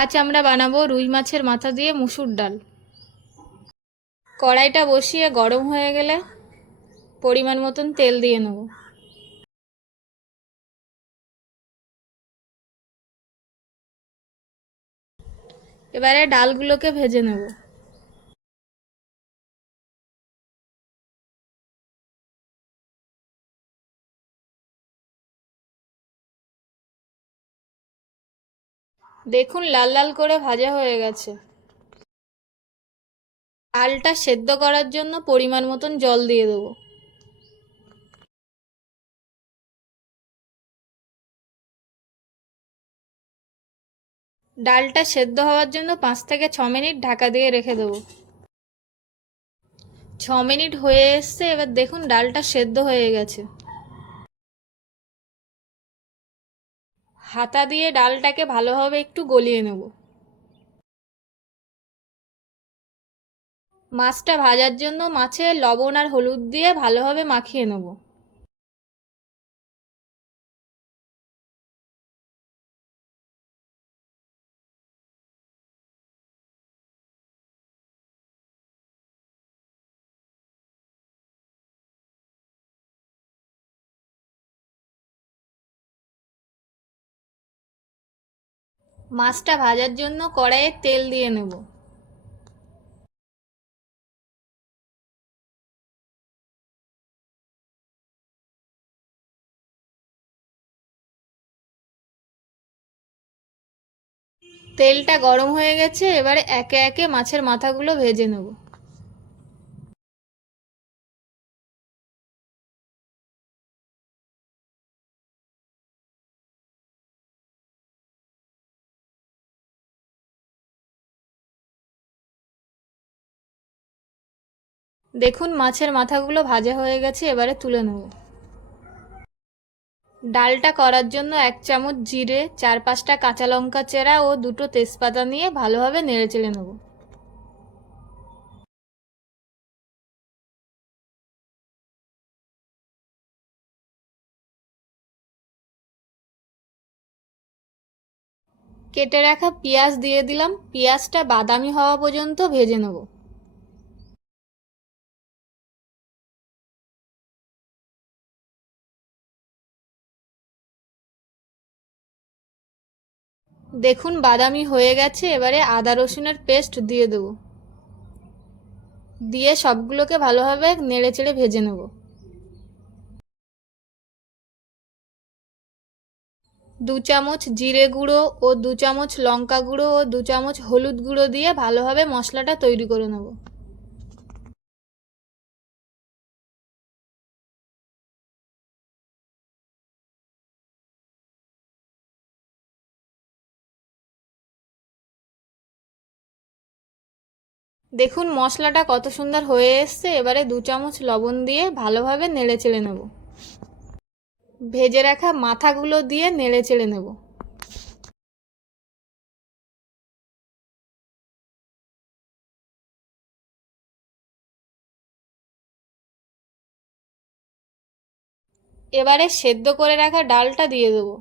আজ আমরা বানাবো রুই মাছের মাথা দিয়ে মুসুর ডাল। কড়াইটা বসিয়ে গরম হয়ে গেলে পরিমাণ মতন তেল দিয়ে নেব। এবারে ডালগুলোকে ভেজে নেব। দেখুন লাল লাল করে ভাজা হয়ে গেছে। ডালটা সেদ্ধ করার জন্য পরিমাণ মতন জল দিয়ে দেবো। ডালটা সেদ্ধ হওয়ার জন্য 5 থেকে 6 মিনিট ঢাকা দিয়ে রেখে দেবো। 6 মিনিট হয়ে এসছে, এবার দেখুন ডালটা সেদ্ধ হয়ে গেছে। হাতা দিয়ে ডালটাকে ভালোভাবে একটু গলিয়ে নেব। মাছটা ভাজার জন্য মাছে লবণ আর হলুদ দিয়ে ভালোভাবে মাখিয়ে নেব। মাছটা ভাজার জন্য কড়াইয়ে তেল দিয়ে নেব। তেলটা গরম হয়ে গেছে, এবারে একে একে মাছের মাথাগুলো ভেজে নেব। দেখুন মাছের মাথাগুলো ভাজা হয়ে গেছে, এবারে তুলে নেব। ডালটা করার জন্য 1 চামচ জিরে, 4-5টা কাঁচা লঙ্কা চেরা ও 2টো তেজপাতা নিয়ে ভালোভাবে নেড়েচেড়ে নেব। কেটে রাখা পেঁয়াজ দিয়ে দিলাম। পেঁয়াজটা বাদামি হওয়া পর্যন্ত ভেজে নেব। দেখুন বাদামি হয়ে গেছে, এবারে আদা রসুনের পেস্ট দিয়ে দেবো। দিয়ে সবগুলোকে ভালোভাবে নেড়েচেড়ে ভেজে নেব। 2 চামচ জিরে গুঁড়ো ও 2 চামচ লঙ্কা গুঁড়ো ও 2 চামচ হলুদ গুঁড়ো দিয়ে ভালোভাবে মশলাটা তৈরি করে নেব। দেখুন মশলাটা কত সুন্দর হয়ে এসছে, এবারে 2 চামচ লবণ দিয়ে ভালোভাবে নেড়েচেড়ে নেব। ভেজে রাখা মাথাগুলো দিয়ে নেড়েচেড়ে নেব। এবারে সেদ্ধ করে রাখা ডালটা দিয়ে দেবো।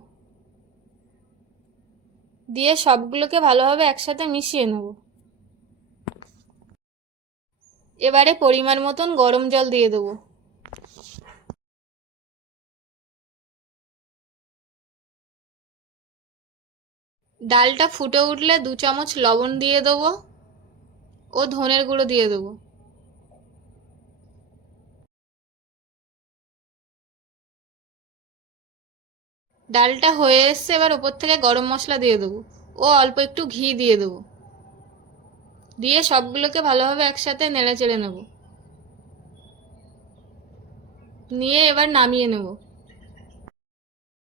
দিয়ে সবগুলোকে ভালোভাবে একসাথে মিশিয়ে নেব। এবারে পরিমাণ মতন গরম জল দিয়ে দেবো। ডালটা ফুটে উঠলে 2 চামচ লবণ দিয়ে দেবো ও ধনের গুঁড়ো দিয়ে দেবো। ডালটা হয়ে এসছে, এবার ওপর থেকে গরম মশলা দিয়ে দেবো ও অল্প একটু ঘি দিয়ে দেবো। দিয়ে সবগুলোকে ভালোভাবে একসাথে নেড়ে চেড়ে নেব। নিয়ে এবার নামিয়ে নেব।